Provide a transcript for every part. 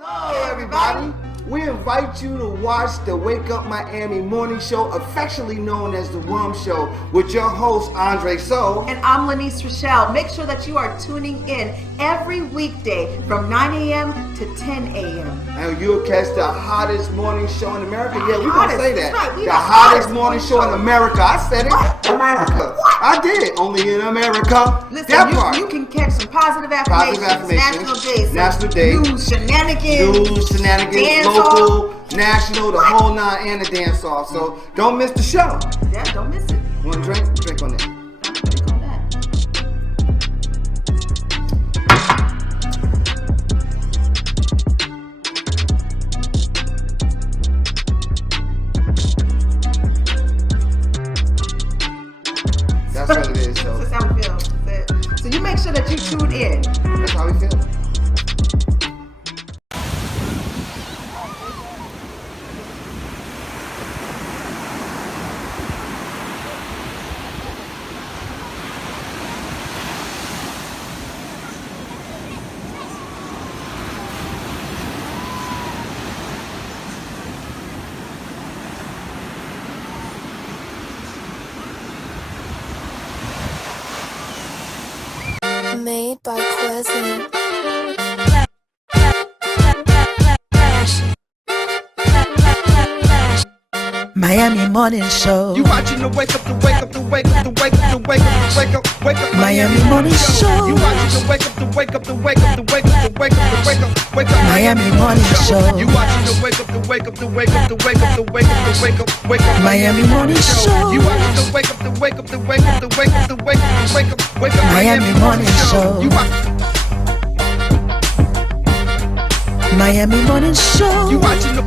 Hello, everybody. We invite you to watch the Wake Up Miami morning show, affectionately known as the WUMMS Show, with your host, Andre So. And I'm Lanice Rochelle. Make sure that you are tuning in every weekday from 9 a.m. to 10 a.m. And you'll catch the hottest morning show in America. Yeah, we're going to say that. Right, the hottest morning show in America. I said it. What? America. What? I did. Only in America. Listen, you can catch some positive affirmations. National Day. News, shenanigans. Dance local, national, the whole nine, and the dance off. So don't miss the show. Yeah, don't miss it. Want to drink? Drink on it. Drink on that. That's what it is, so. That's how we feel. So you make sure that you tune in. That's how we feel. Made by Quezzy. Miami Morning Show. You watching the wake up, the wake up, the wake up, the wake up, the wake up, the wake up, wake up. Miami Morning Show. You watching the wake up, the wake up, the wake up, the wake up, the wake up, the wake up, wake up. Miami Morning Show. You watching the wake up, the wake up, the wake up, the wake up, the wake up, the wake up, wake up. Miami Morning Show. You watching the wake up, the wake up, the wake up, the wake up, the wake up, the wake up, wake up. Miami Morning Show. You Miami Morning Show. You watching the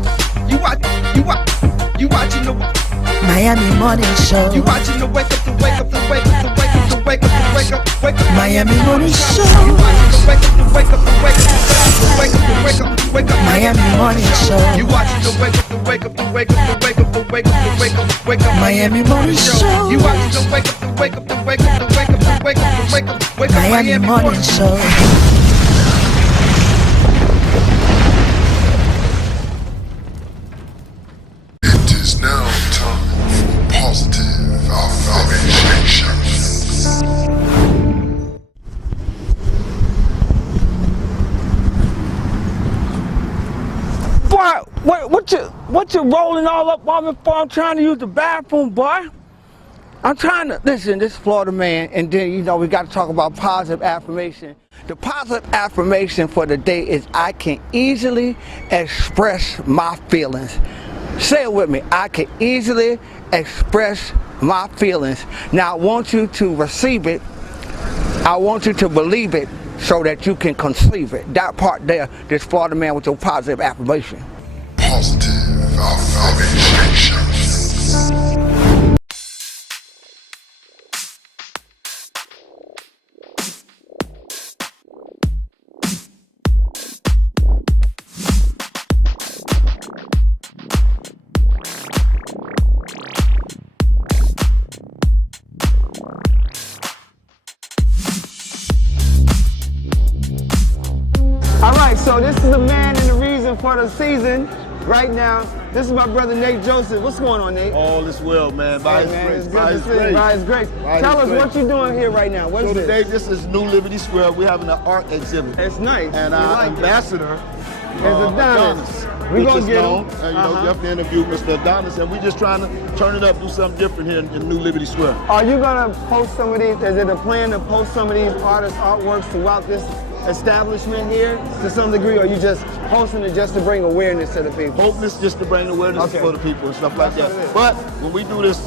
Miami Morning Show. You watching the wake up, the wake up, the wake up, the wake up, the wake up, the wake up, wake up. Miami Morning Show. You watching the wake up, the wake up, the wake up, the wake up, the wake up, the wake up. Miami Morning Show. You watching the wake up, the wake up, the wake up, the wake up, the wake up, the wake up, wake up. Miami Morning Show. You watching the wake up, the wake up, the wake up, the wake up, the wake up, the wake up, wake up. Miami Morning Show. It is now time for positive affirmations. Boy, what you rolling all up on me for? I'm trying to use the bathroom, boy. I'm trying to, listen, this is Florida man, and then, you know, we got to talk about positive affirmation. The positive affirmation for the day is I can easily express my feelings. Say it with me. I can easily express my feelings. Now, I want you to receive it. I want you to believe it so that you can conceive it. That part there, this Florida man with your positive affirmation. Positive affirmations. All right, so this is the man and the reason for the season right now. This is my brother Nate Joseph. What's going on, Nate? All is well, man. By Hey, man, His it's grace. good to see you. By His grace. Tell us what you're doing here right now. What So is today, this? this is New Liberty Square. We're having an art exhibit. It's nice. And We our like it. ambassador Is Adonis. We which gonna is get known, him. and, you know, definitely interview Mr. Adonis, and we're just trying to turn it up, do something different here in New Liberty Square. Are you gonna post some of these? Is it a plan to post some of these artists' artworks throughout this establishment here to some degree, or are you just posting it just to bring awareness to the people? Hopeless just to bring awareness Okay. for the people and stuff like That's what it that. is. But when we do this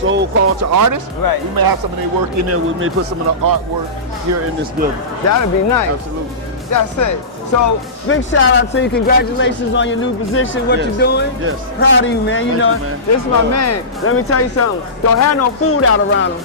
soul call to artists, Right. we may have some of their work in there. We may put some of the artwork here in this building. That'd be nice. Absolutely. That's it. So, big shout out to you. Congratulations on your new position, what Yes. you're doing. Yes. Proud of you, man. You Thank know, you, man. this is my Yeah. man. Let me tell you something. Don't have no food out around him.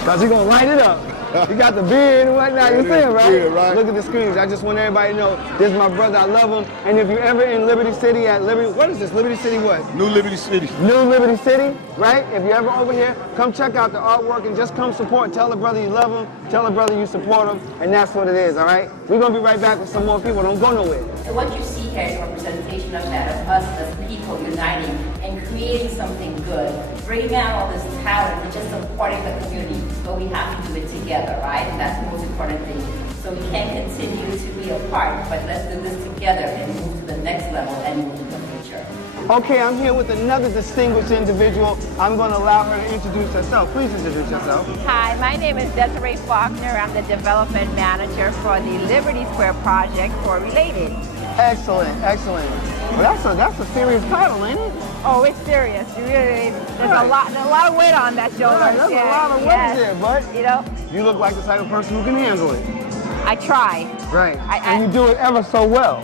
Because he's going to light it up. You got the beard and whatnot. You see him, right? Beard, right? Look at the screens. I just want everybody to know this is my brother. I love him. And if you're ever in Liberty City at Liberty, what is this? Liberty City what? New Liberty City. New Liberty City, right? If you're ever over here, come check out the artwork and just come support. Tell the brother you love him. Tell the brother you support him. And that's what it is, all right? We're going to be right back with some more people. Don't go nowhere. So what you see here is a representation of that, of us as people uniting and creating something good, bringing out all this talent and just supporting the community, but we have to do it together, right? And that's the most important thing. So we can't continue to be apart, but let's do this together and move to the next level and move to the future. Okay, I'm here with another distinguished individual. I'm going to allow her to introduce herself. Please introduce yourself. Hi, my name is Desiree Faulkner. I'm the development manager for the Liberty Square project for Related. Excellent, excellent. Well, that's a serious title, ain't it? Oh, it's serious. You really, there's a lot of weight on that shoulder. Right, there's a lot of weight there, but you know, you look like the type of person who can handle it. I try. Right, and you do it ever so well.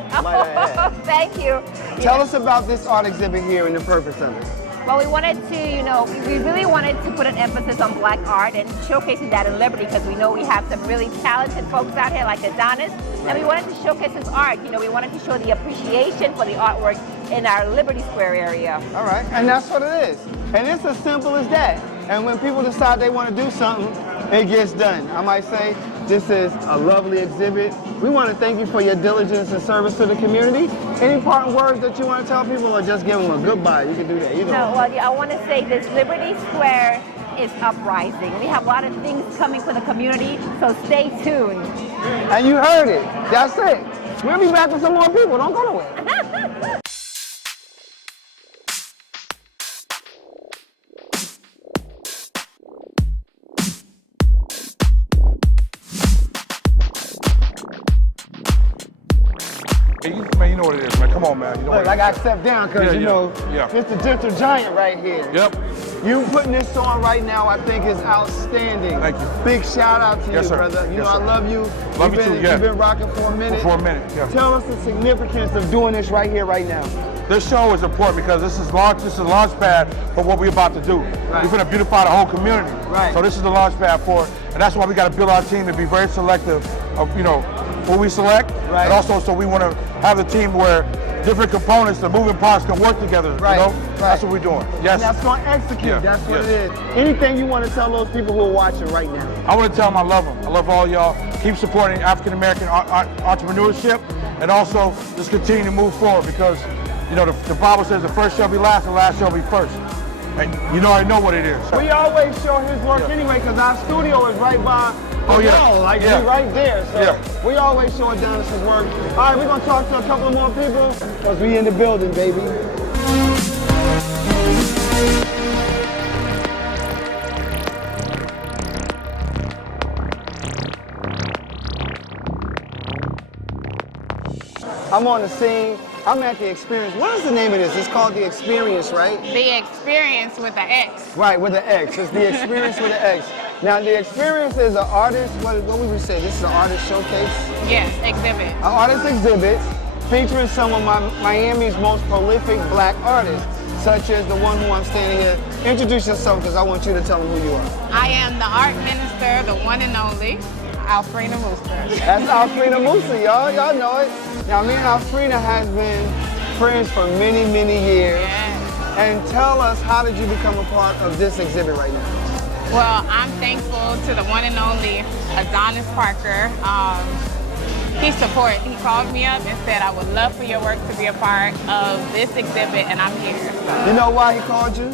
Thank you. Tell us about this art exhibit here and the purpose of it. Well, we wanted to, you know, we really wanted to put an emphasis on Black art and showcasing that in Liberty because we know we have some really talented folks out here like Adonis, and we wanted to showcase his art. You know, we wanted to show the appreciation for the artwork in our Liberty Square area. All right, and that's what it is. And it's as simple as that. And when people decide they want to do something, it gets done. I might say, this is a lovely exhibit. We want to thank you for your diligence and service to the community. Any parting words that you want to tell people or just give them a goodbye? You can do that. No, well, I want to say this Liberty Square is uprising. We have a lot of things coming for the community, so stay tuned. And you heard it. That's it. We'll be back with some more people. Don't go nowhere. Man, you know what it is, man. Come on, man. You know Look, I got to step down because, it's the gentle giant right here. Yep. You putting this on right now, I think, is outstanding. Thank you. Big shout out to you, sir. brother. You Yes, know, I sir. love you. Love you too, yeah. You've been rocking for a minute. For a minute, yeah. Tell us the significance of doing this right here, right now. This show is important because this is a launch pad for what we're about to do. Right. We're going to beautify the whole community. Right. So this is the launch pad for it. And that's why we got to build our team to be very selective of, who we select. Right. And also, so we want to have the team where different components, the moving parts can work together, Right. Right. That's what we're doing. Yes. And that's going to execute. Yeah. That's what Yes. it is. Anything you want to tell those people who are watching right now? I want to tell them I love them. I love all y'all. Keep supporting African-American entrepreneurship and also just continue to move forward because, the Bible says the first shall be last and last shall be first. And you already know what it is. We always show his work anyway because our studio is right by the wall, like Yeah. we right there. So Yeah. we always show Adonis's work. All right, we're going to talk to a couple more people because we in the building, baby. I'm on the scene. I'm at the Experience. What is the name of this? It's called The Experience, right? The Experience with the X. Right, with an X. It's The Experience with an X. Now, The Experience is an artist, what would we say? This is an artist showcase? Yes, exhibit. An artist exhibit featuring some of Miami's most prolific Black artists, such as the one who I'm standing here. Introduce yourself because I want you to tell them who you are. I am the art minister, the one and only, Alfreda Mooster. That's Alfreda Mooster, y'all. Y'all know it. Now, me and Alfreda has been friends for many, many years. Yes. And tell us, how did you become a part of this exhibit right now? Well, I'm thankful to the one and only Adonis Parker. He called me up and said, I would love for your work to be a part of this exhibit, and I'm here. So. You know why he called you?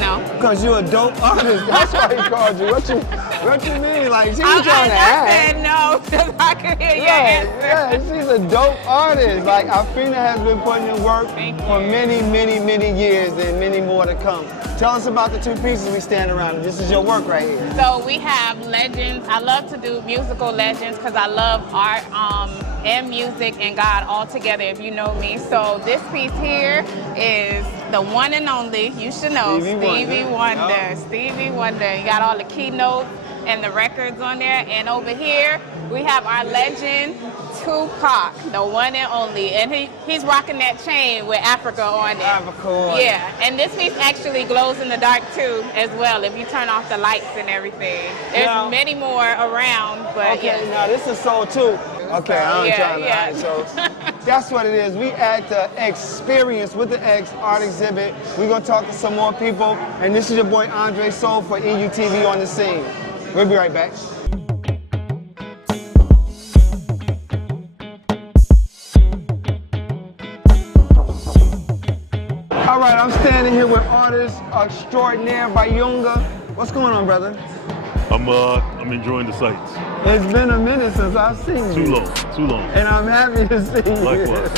No. Because you're a dope artist. That's why he called you. What you mean? Like, she was trying to act. I said no, because I could hear your answer. Yeah, she's a dope artist. Like, Alfreda has been putting in work for many, many, many years and many more to come. Tell us about the two pieces we stand around. This is your work right here. So we have legends. I love to do musical legends because I love art and music and God all together, if you know me. So this piece here is the one and only, you should know, Stevie Wonder. Oh. Stevie Wonder. You got all the keynotes and the records on there. And over here, we have our legend, Tupac, the one and only. And he's rocking that chain with Africa on it. Africa on it. Yeah, and this piece actually glows in the dark too, as well, if you turn off the lights and everything. There's many more around, but okay, now this is sold too. Okay, I'm trying to. Yeah. Right, so that's what it is. We at the Experience with the X art exhibit. We're gonna talk to some more people, and this is your boy Andre Soul for EUTV on the scene. We'll be right back. All right, I'm standing here with artist extraordinaire Bayunga. What's going on, brother? I'm enjoying the sights. It's been a minute since I've seen you. Too long. And I'm happy to see you. Likewise.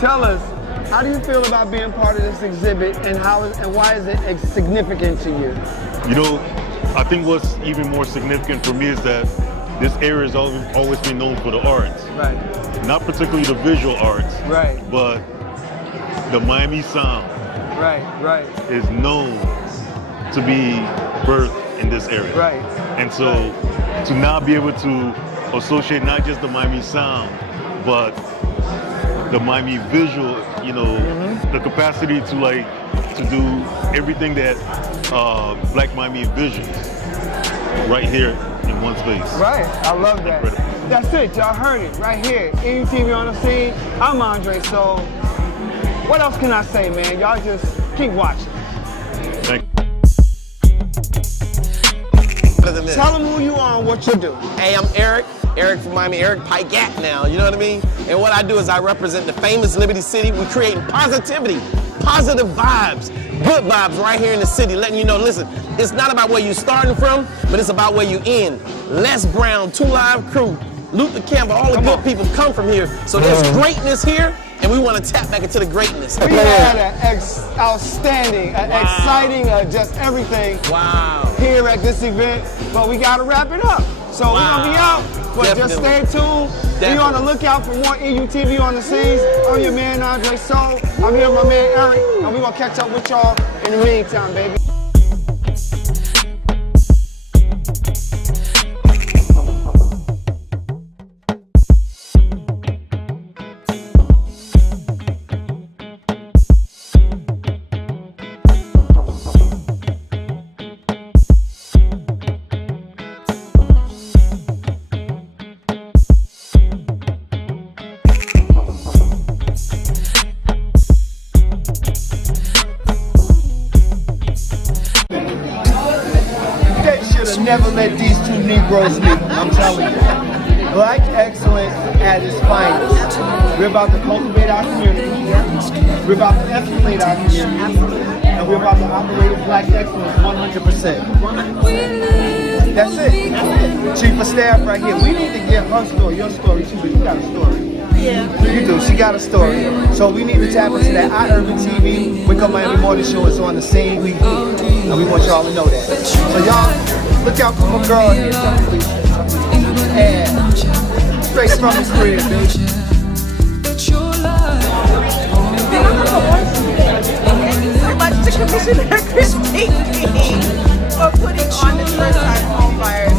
Tell us, how do you feel about being part of this exhibit, and why is it significant to you? You know, I think what's even more significant for me is that this area has always been known for the arts. Right. Not particularly the visual arts. Right. But the Miami sound. Right. Is known to be birthed in this area. Right. And so to now be able to associate not just the Miami sound, but the Miami visual, you know, the capacity to do everything that Black Miami envisions right here in one space. Right, I love that. Incredible. That's it, y'all heard it right here. EUTV on the scene. I'm Andre Soul. What else can I say, man? Y'all just keep watching. Thank you. Tell them who you are and what you do. Hey, I'm Eric from Miami, Eric Pygat now, you know what I mean? And what I do is I represent the famous Liberty City. We're creating positivity, positive vibes, good vibes right here in the city, letting you know, listen, it's not about where you're starting from, but it's about where you end. Les Brown, 2 Live Crew, Luther Campbell, all the good people come from here. So there's greatness here, and we want to tap back into the greatness. We had an outstanding, exciting, just everything here at this event, but we got to wrap it up. So we're going to be out, but just stay tuned. Be on the lookout for more EUTV on the scenes. I'm your man, Andre Soul. I'm here with my man, Eric, and we're going to catch up with y'all in the meantime, baby. Never let these 2 Negroes meet, I'm telling you. Black excellence at its finest. We're about to cultivate our community. We're about to escalate our community. And we're about to operate with Black excellence 100%. That's it. Chief of staff right here. We need to get her story, your story too, but you got a story. Yeah. You do. She got a story. So we need to tap into that. iUrban TV, Wake Up Miami Morning Show is on the scene. We here. And we want y'all to know that. So y'all, look out for my girl here. And straight from the crib, baby. Thank you so much to Commissioner Christine for putting on this first time homefires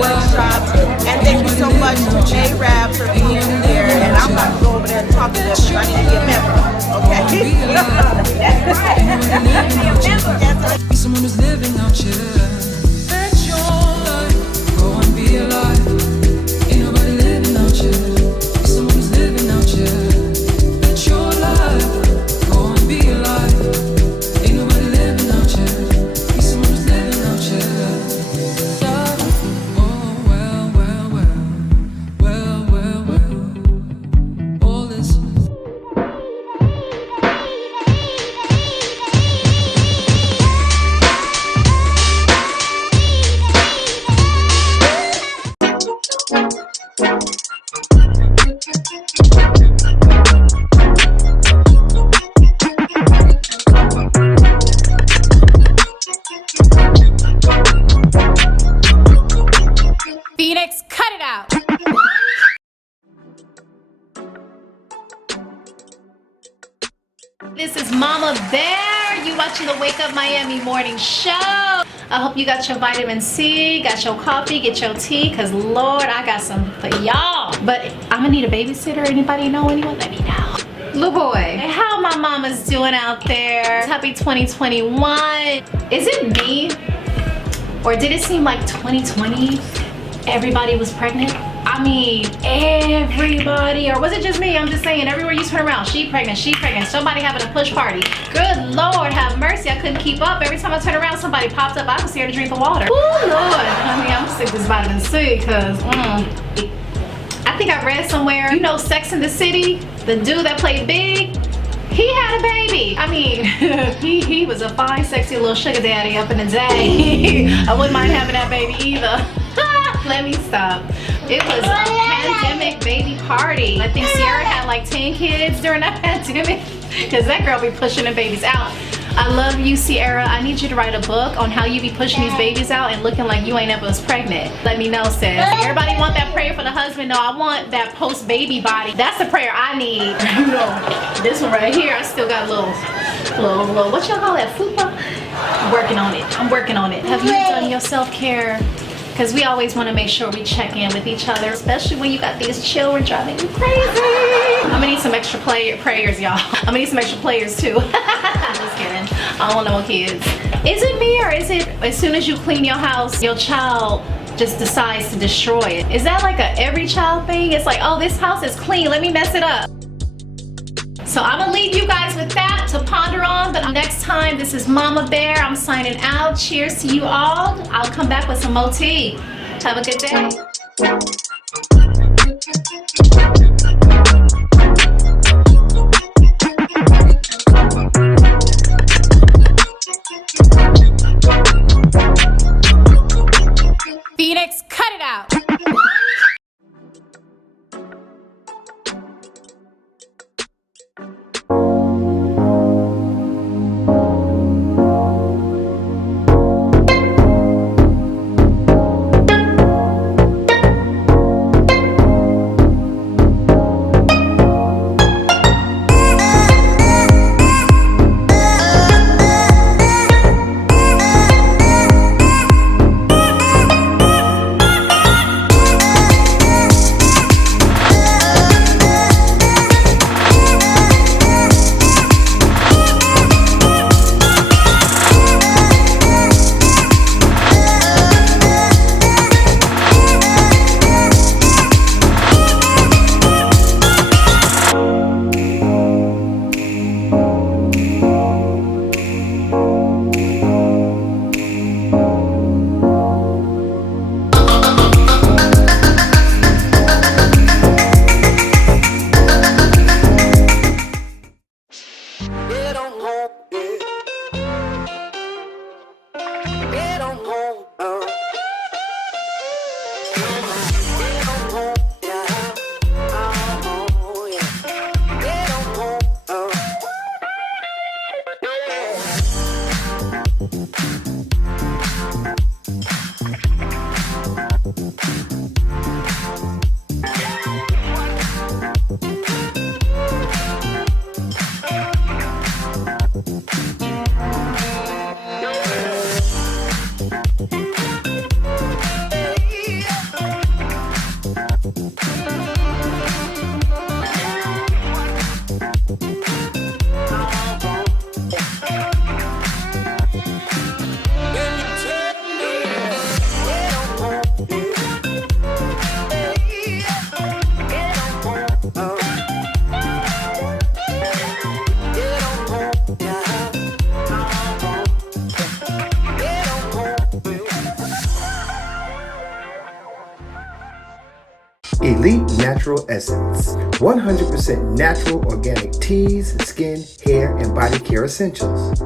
workshop. And thank you so much to A-Rab for being here. And I'm about to go over there and talk to them because I need to be a member. Okay? That's right. Be a member. Be someone who's living out here. Let your life go and be alive. Ain't nobody living out here. Be someone who's living out here. Let your life go and be alive. Ain't nobody living out here. Be someone who's living out here. Oh, well, well, well. Well, well, well. All this. Phoenix, cut it out. This is Mama Bear. You watching the Wake Up Miami Morning Show. I hope you got your vitamin C, got your coffee, get your tea, because Lord, I got some for y'all. But I'm gonna need a babysitter. Anybody know anyone? Let me know. Little boy, how my mama's doing out there? Happy 2021. Is it me? Or did it seem like 2020 everybody was pregnant? I mean, everybody, or was it just me? I'm just saying, everywhere you turn around, she pregnant, somebody having a push party. Good Lord, have mercy, I couldn't keep up. Every time I turn around, somebody popped up. I was scared to drink the water. Oh Lord, honey, I'm gonna stick this vitamin C, because I think I read somewhere, you know Sex and the City, the dude that played Big, he had a baby. I mean, he was a fine, sexy little sugar daddy up in the day. I wouldn't mind having that baby either. Let me stop. It was a pandemic baby party. I think Sierra had like 10 kids during that pandemic, because that girl be pushing the babies out. I love you, Sierra. I need you to write a book on how you be pushing these babies out and looking like you ain't ever was pregnant. Let me know, sis. Everybody want that prayer for the husband. No, I want that post-baby body. That's the prayer I need. You know, this one right here, I still got a little, what y'all call that, fupa? I'm working on it. I'm working on it. Have you done your self-care? Because we always want to make sure we check in with each other, especially when you got these children driving you crazy. I'm gonna need some extra prayers, y'all. I'm gonna need some extra players too. Just kidding. I don't want no kids. Is it me, or is it as soon as you clean your house, your child just decides to destroy it? Is that like a every child thing? It's like, oh, this house is clean, let me mess it up. So I'm gonna leave you guys with that to ponder on, but next time, this is Mama Bear. I'm signing out. Cheers to you all. I'll come back with some more tea. Have a good day. Phoenix, cut it out. Elite Natural Essence. 100% natural organic teas, skin, hair, and body care essentials.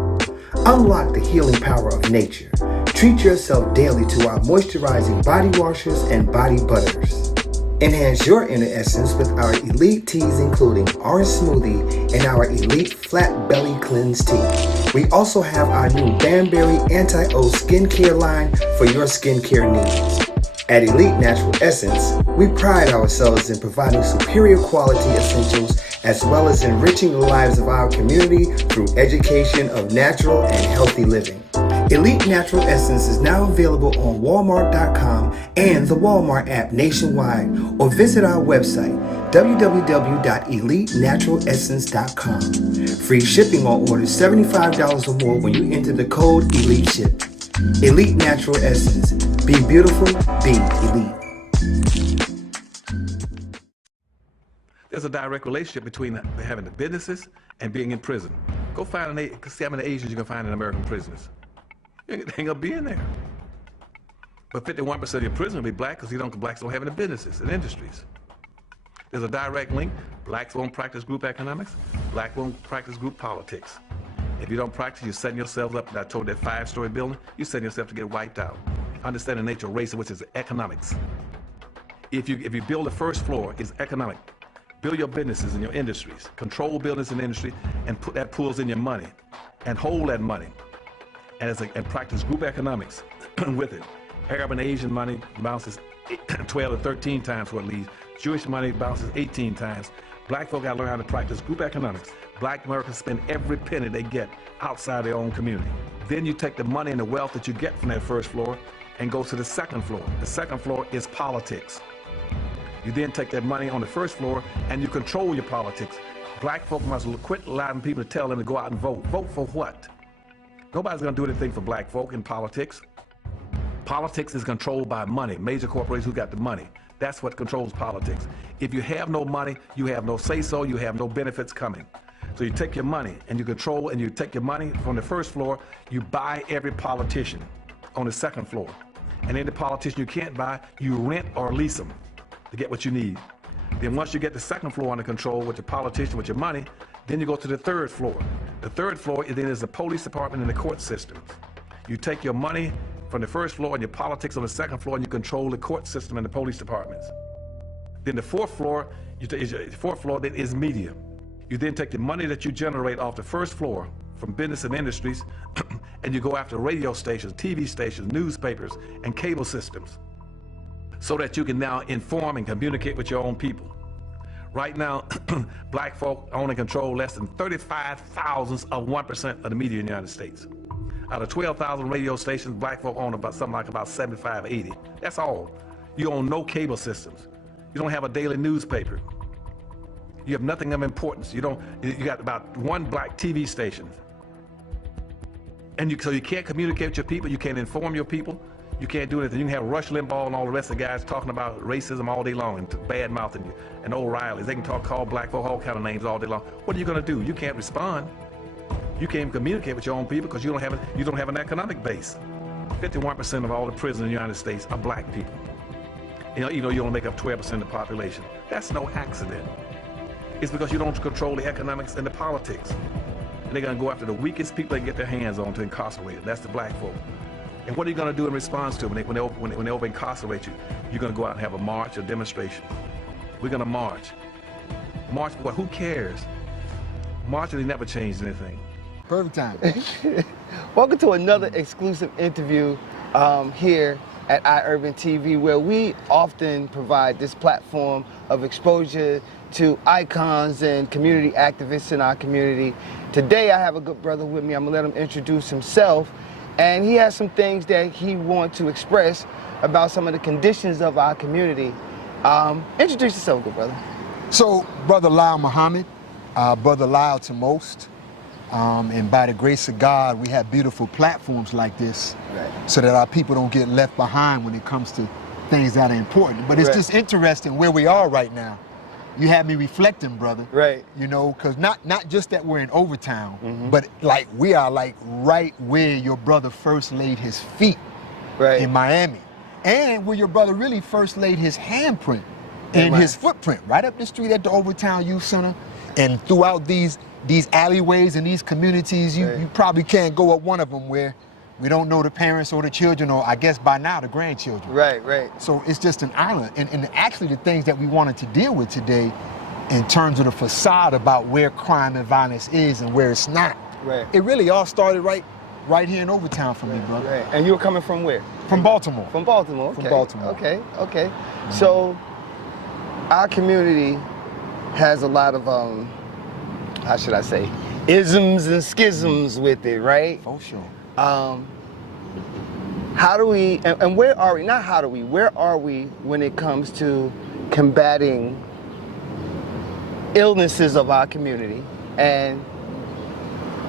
Unlock the healing power of nature. Treat yourself daily to our moisturizing body washers and body butters. Enhance your inner essence with our elite teas including Orange Smoothie and our elite Flat Belly Cleanse Tea. We also have our new Banberry Anti-O skincare line for your skincare needs. At Elite Natural Essence, we pride ourselves in providing superior quality essentials as well as enriching the lives of our community through education of natural and healthy living. Elite Natural Essence is now available on Walmart.com and the Walmart app nationwide, or visit our website, www.elitenaturalessence.com. Free shipping on orders $75 or more when you enter the code ELITESHIP. Elite Natural Essence. Be beautiful, be elite. There's a direct relationship between having the businesses and being in prison. Go find see how many Asians you can find in American prisons. You ain't gonna be in there. But 51% of your prisoners will be black because blacks don't have any businesses and industries. There's a direct link. Blacks won't practice group economics. Blacks won't practice group politics. If you don't practice, you're setting yourself up. I told that 5-story building, you're setting yourself to get wiped out. Understand the nature of race, which is economics. If you build the first floor, it's economic. Build your businesses and your industries. Control business and industry, and that pulls in your money, and hold that money, and practice group economics with it. Arab and Asian money bounces 12 to 13 times what it leaves. Jewish money bounces 18 times. Black folk got to learn how to practice group economics. Black Americans spend every penny they get outside their own community. Then you take the money and the wealth that you get from that first floor and go to the second floor. The second floor is politics. You then take that money on the first floor and you control your politics. Black folk must quit allowing people to tell them to go out and vote. Vote for what? Nobody's going to do anything for black folk in politics. Politics is controlled by money. Major corporations who got the money. That's what controls politics. If you have no money, you have no say-so, you have no benefits coming. So you take your money and you control, and you take your money from the first floor, you buy every politician on the second floor. And any politician you can't buy, you rent or lease them to get what you need. Then once you get the second floor under control with your politician, with your money, then you go to the third floor. The third floor then is the police department and the court systems. You take your money from the first floor and your politics on the second floor, and you control the court system and the police departments. Then the fourth floor, then is media. You then take the money that you generate off the first floor from business and industries, and you go after radio stations, TV stations, newspapers, and cable systems, so that you can now inform and communicate with your own people. Right now, black folk own and control less than 35 thousandths of 1% of the media in the United States. Out of 12,000 radio stations, black folk own about 75, 80. That's all. You own no cable systems. You don't have a daily newspaper. You have nothing of importance. You got about one black TV station. And so you can't communicate with your people, you can't inform your people, you can't do anything. You can have Rush Limbaugh and all the rest of the guys talking about racism all day long and bad-mouthing you, and O'Reilly's. They can call black folk all kind of names all day long. What are you gonna do? You can't respond. You can't communicate with your own people because you don't have an economic base. 51% of all the prisoners in the United States are black people. Even though you only make up 12% of the population. That's no accident. It's because you don't control the economics and the politics. And they're gonna go after the weakest people they can get their hands on to incarcerate them. That's the black folk. And what are you gonna do in response to it when they over incarcerate you? You're gonna go out and have a march, a demonstration. We're gonna march. March, well, who cares? Marching, they never changed anything. Perfect time. Welcome to another exclusive interview here at iUrban TV, where we often provide this platform of exposure to icons and community activists in our community. Today I have a good brother with me. I'm gonna let him introduce himself, and he has some things that he wants to express about some of the conditions of our community. Introduce yourself, good brother. So, Brother Lyle Muhammad, Brother Lyle to most. And by the grace of God, we have beautiful platforms like this, right, so that our people don't get left behind when it comes to things that are important. But it's just interesting where we are right now. You had me reflecting, brother. Right. You know, because not just that we're in Overtown, but like we are like right where your brother first laid his feet, right, in Miami. And where your brother really first laid his handprint and his footprint, right up the street at the Overtown Youth Center. And throughout these alleyways and these communities, you probably can't go up one of them where we don't know the parents or the children, or I guess by now the grandchildren. Right, right. So it's just an honor. And actually the things that we wanted to deal with today in terms of the facade about where crime and violence is and where it's not. Right. It really all started right here in Overtown for me, brother. Right. And you were coming from where? From Baltimore. From Baltimore, okay. From Baltimore. Okay, okay. So our community has a lot of, how should I say, isms and schisms with it, right? For sure. how do we, and where are we, not how do we, where are we when it comes to combating illnesses of our community? And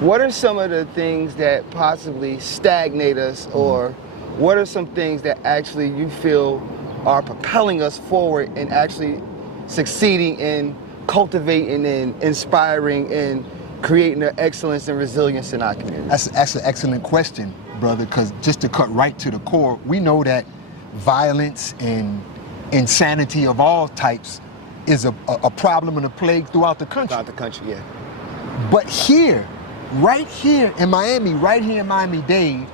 what are some of the things that possibly stagnate us, or what are some things that actually you feel are propelling us forward and actually succeeding in cultivating and inspiring and creating the excellence and resilience in our community? That's an excellent question, brother, because just to cut right to the core, we know that violence and insanity of all types is a problem and a plague throughout the country. Throughout the country, yeah. But here, right here in Miami-Dade,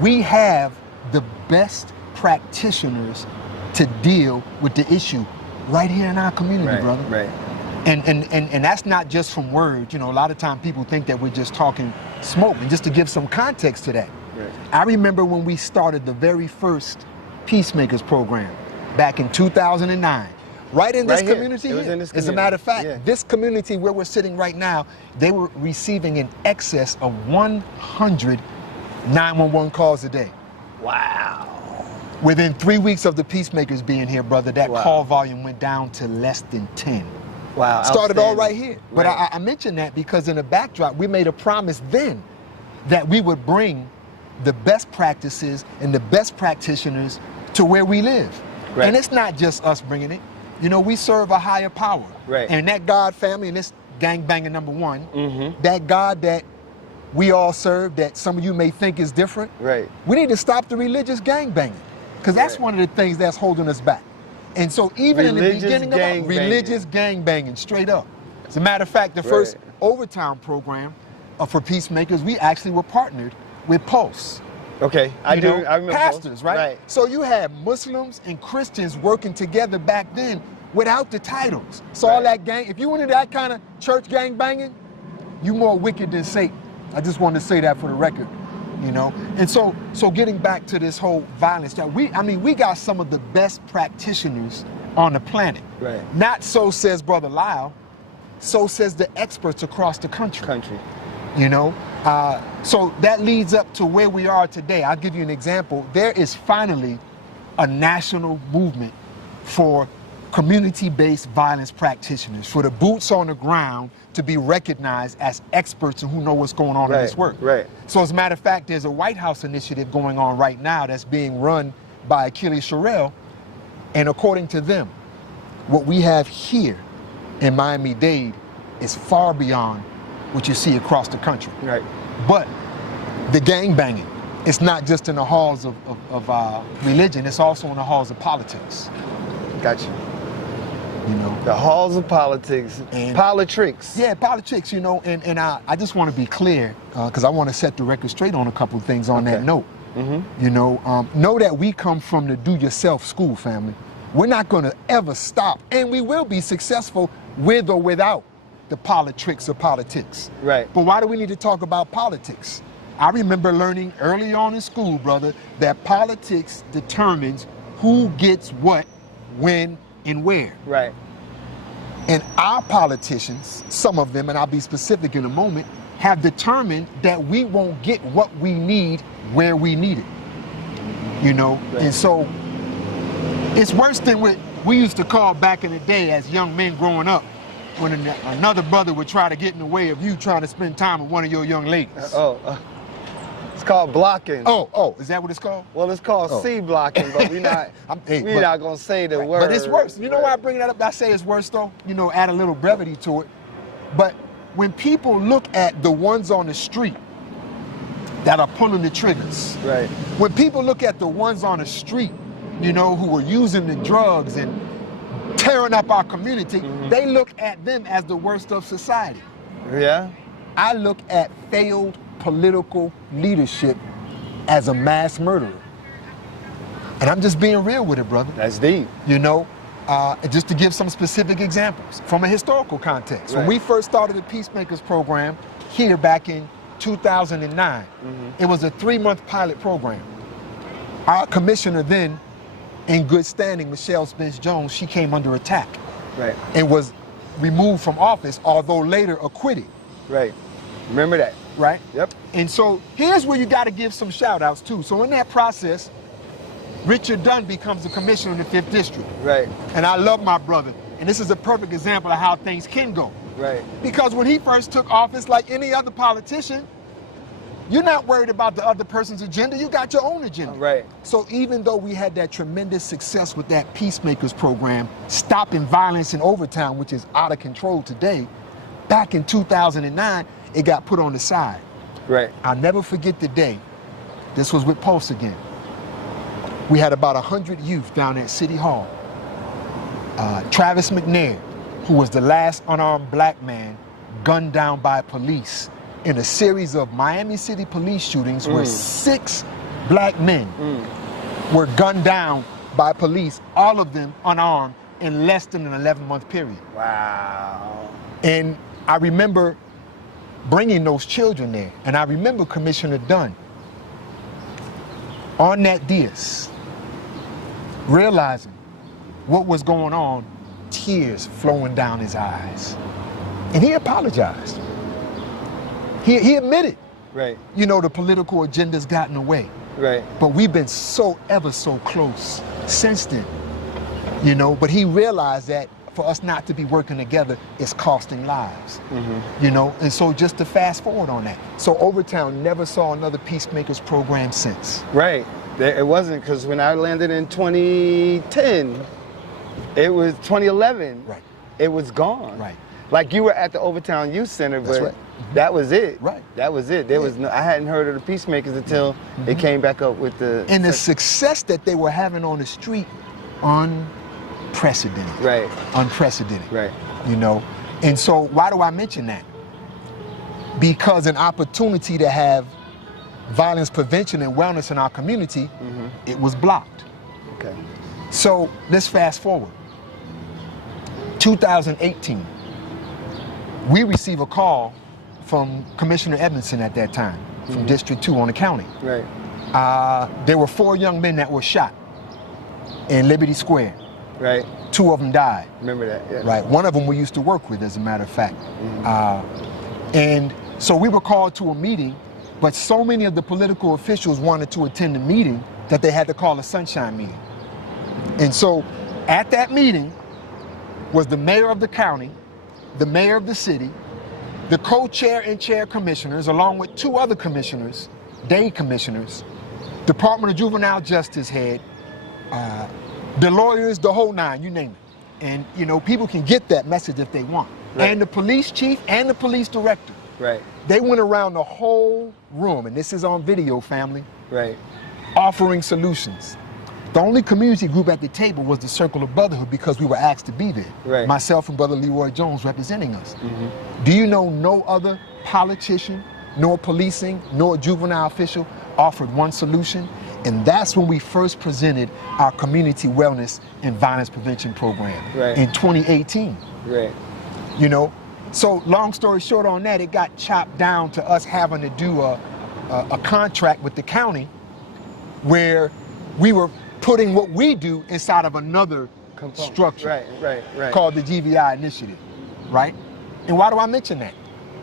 we have the best practitioners to deal with the issue right here in our community, brother. Right. And that's not just from words. You know, a lot of times people think that we're just talking smoke. And just to give some context to that, I remember when we started the very first Peacemakers program back in 2009. Right in this community here. As a matter of fact, this community where we're sitting right now, they were receiving in excess of 100 911 calls a day. Wow. Within 3 weeks of the Peacemakers being here, brother, that call volume went down to less than 10. Wow. Started all right here. But I mentioned that because in the backdrop, we made a promise then that we would bring the best practices and the best practitioners to where we live. Right. And it's not just us bringing it. You know, we serve a higher power. Right. And that God family, and this gangbanging number one, that God that we all serve, that some of you may think is different, we need to stop the religious gangbanging, because that's one of the things that's holding us back. And so even in the beginning of religious gangbanging, straight up. As a matter of fact, the first Overtown program for Peacemakers, we actually were partnered with Pulse. Okay, I remember pastors, right? So you had Muslims and Christians working together back then without the titles. So all that gang, if you went into that kind of church gang banging, you more wicked than Satan. I just wanted to say that for the record, you know? And so getting back to this whole violence, that we got some of the best practitioners on the planet. Right. Not so says Brother Lyle, so says the experts across the country. You know? So that leads up to where we are today. I'll give you an example. There is finally a national movement for community-based violence practitioners, for the boots on the ground to be recognized as experts and who know what's going on in this work. So as a matter of fact, there's a White House initiative going on right now that's being run by Achilles Sherrill, and according to them, what we have here in Miami-Dade is far beyond what you see across the country. But the gangbanging, it's not just in the halls of religion, it's also in the halls of politics. Gotcha. You know, the halls of politics and politics. Yeah, politics. You know, and I just want to be clear because I want to set the record straight on a couple of things on that note. You know that we come from the do-yourself school, family. We're not going to ever stop, and we will be successful with or without the politics of politics. Right. But why do we need to talk about politics? I remember learning early on in school, brother, that politics determines who gets what, when, and where. Right. And our politicians, some of them, and I'll be specific in a moment, have determined that we won't get what we need where we need it. You know, and so it's worse than what we used to call back in the day as young men growing up, when another brother would try to get in the way of you trying to spend time with one of your young ladies. It's called blocking. Is that what it's called? Well, it's called C blocking, but we're not not gonna say the word. But it's worse. You know why I bring that up? I say it's worse though. You know, add a little brevity to it. But when people look at the ones on the street that are pulling the triggers, when people look at the ones on the street, you know, who are using the drugs and tearing up our community, they look at them as the worst of society. Yeah. I look at failed political leadership as a mass murderer. And I'm just being real with it, brother. That's deep. You know, just to give some specific examples from a historical context. When we first started the Peacemakers program here back in 2009, it was a 3-month pilot program. Our commissioner then, in good standing, Michelle Spence-Jones, she came under attack. And was removed from office, although later acquitted. Remember that. right? Yep. And so here's where you got to give some shout outs too. So in that process, Richard Dunn becomes the commissioner in the 5th District. Right. And I love my brother. And this is a perfect example of how things can go. Right. Because when he first took office, like any other politician, you're not worried about the other person's agenda, you got your own agenda. Right. So even though we had that tremendous success with that Peacemakers program, stopping violence in Overtown, which is out of control today, back in 2009, it got put on the side. Right. I'll never forget the day, this was with Pulse again. We had about 100 youth down at City Hall. Travis McNair, who was the last unarmed black man gunned down by police in a series of Miami City police shootings where 6 black men were gunned down by police, all of them unarmed, in less than an 11-month period. Wow. And I remember bringing those children there, and I remember Commissioner Dunn on that dais, realizing what was going on, tears flowing down his eyes. And he apologized. He admitted, right, you know, the political agenda's gotten away. Right. But we've been so ever so close since then, you know, but he realized that for us not to be working together is costing lives, you know, and so just to fast forward on that. So Overtown never saw another Peacemakers program since. Right. It wasn't, because when I landed in 2010, it was 2011. Right. It was gone. Right. Like you were at the Overtown Youth Center, That's but right. that was it. Right. That was it. There was no, I hadn't heard of the Peacemakers until it came back up with the... And the success that they were having on the street, unprecedented. Right. Unprecedented. Right. You know, and so why do I mention that? Because an opportunity to have violence prevention and wellness in our community, it was blocked. Okay. So let's fast forward. 2018, we receive a call from Commissioner Edmondson at that time, from District 2 on the county. Right. There were 4 young men that were shot in Liberty Square. Right. 2 of them died. Remember that, yeah. Right. One of them we used to work with, as a matter of fact. And so we were called to a meeting, but so many of the political officials wanted to attend the meeting that they had to call a sunshine meeting. And so at that meeting was the mayor of the county, the mayor of the city, the co-chair and chair commissioners, along with 2 other commissioners, day commissioners, Department of Juvenile Justice head, the lawyers, the whole 9, you name it. And, you know, people can get that message if they want. Right. And the police chief and the police director. Right. They went around the whole room, and this is on video, family. Right. Offering solutions. The only community group at the table was the Circle of Brotherhood because we were asked to be there. Right. Myself and Brother Leroy Jones representing us. Do you know no other politician, nor policing, nor juvenile official offered one solution? And that's when we first presented our community wellness and violence prevention program in 2018. Right. You know, so long story short on that, it got chopped down to us having to do a contract with the county where we were putting what we do inside of another structure right. called the GVI Initiative, right? And why do I mention that?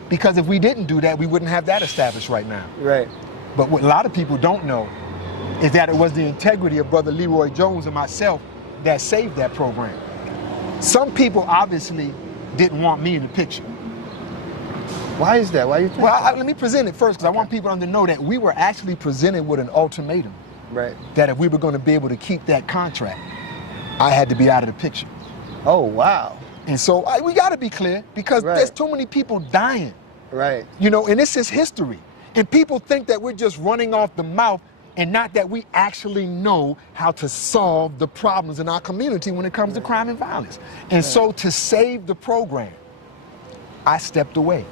Because if we didn't do that, we wouldn't have that established right now. Right. But what a lot of people don't know is that it was the integrity of Brother Leroy Jones and myself that saved that program. Some people obviously didn't want me in the picture. Why is that? Why you think? Well, let me present it first, because I want people to know that we were actually presented with an ultimatum. Right. That if we were going to be able to keep that contract, I had to be out of the picture. Oh, wow. And so we got to be clear, because there's too many people dying. Right. You know, and this is history. And people think that we're just running off the mouth and not that we actually know how to solve the problems in our community when it comes to crime and violence. And so to save the program, I stepped away.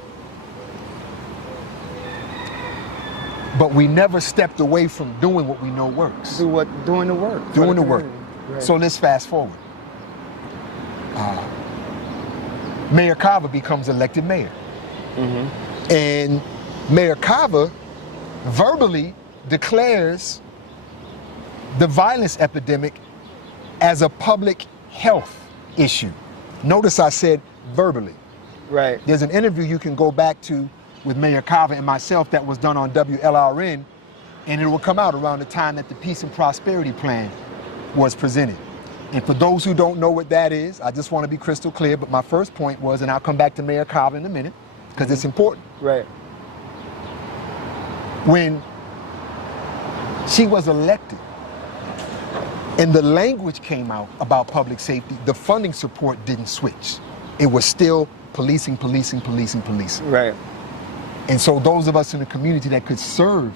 But we never stepped away from doing what we know works. Doing the work. Doing the work. Right. So let's fast forward. Mayor Carver becomes elected mayor. And Mayor Carver verbally declares the violence epidemic as a public health issue. Notice I said verbally. Right. There's an interview you can go back to with Mayor Carver and myself that was done on WLRN, and it will come out around the time that the Peace and Prosperity Plan was presented. And for those who don't know what that is, I just want to be crystal clear, but my first point was, and I'll come back to Mayor Carver in a minute, because it's important. Right. When she was elected, and the language came out about public safety, the funding support didn't switch. It was still policing, policing, policing, policing. Right. And so those of us in the community that could serve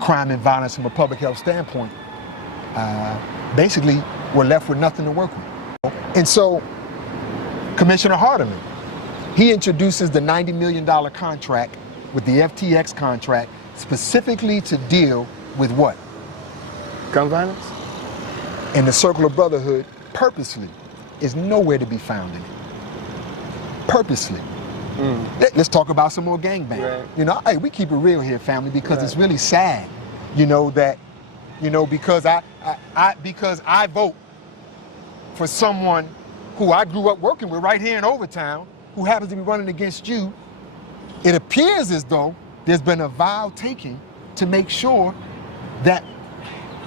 crime and violence from a public health standpoint, basically were left with nothing to work with. And so Commissioner Hardiman, he introduces the $90 million contract with the FTX contract specifically to deal with what? Gun violence? And the Circle of Brotherhood purposely is nowhere to be found in it. Purposely. Let's talk about some more gangbang. Right. You know, hey, we keep it real here, family, because it's really sad, you know, that, you know, because I vote for someone who I grew up working with right here in Overtown, who happens to be running against you, it appears as though there's been a vow taken to make sure that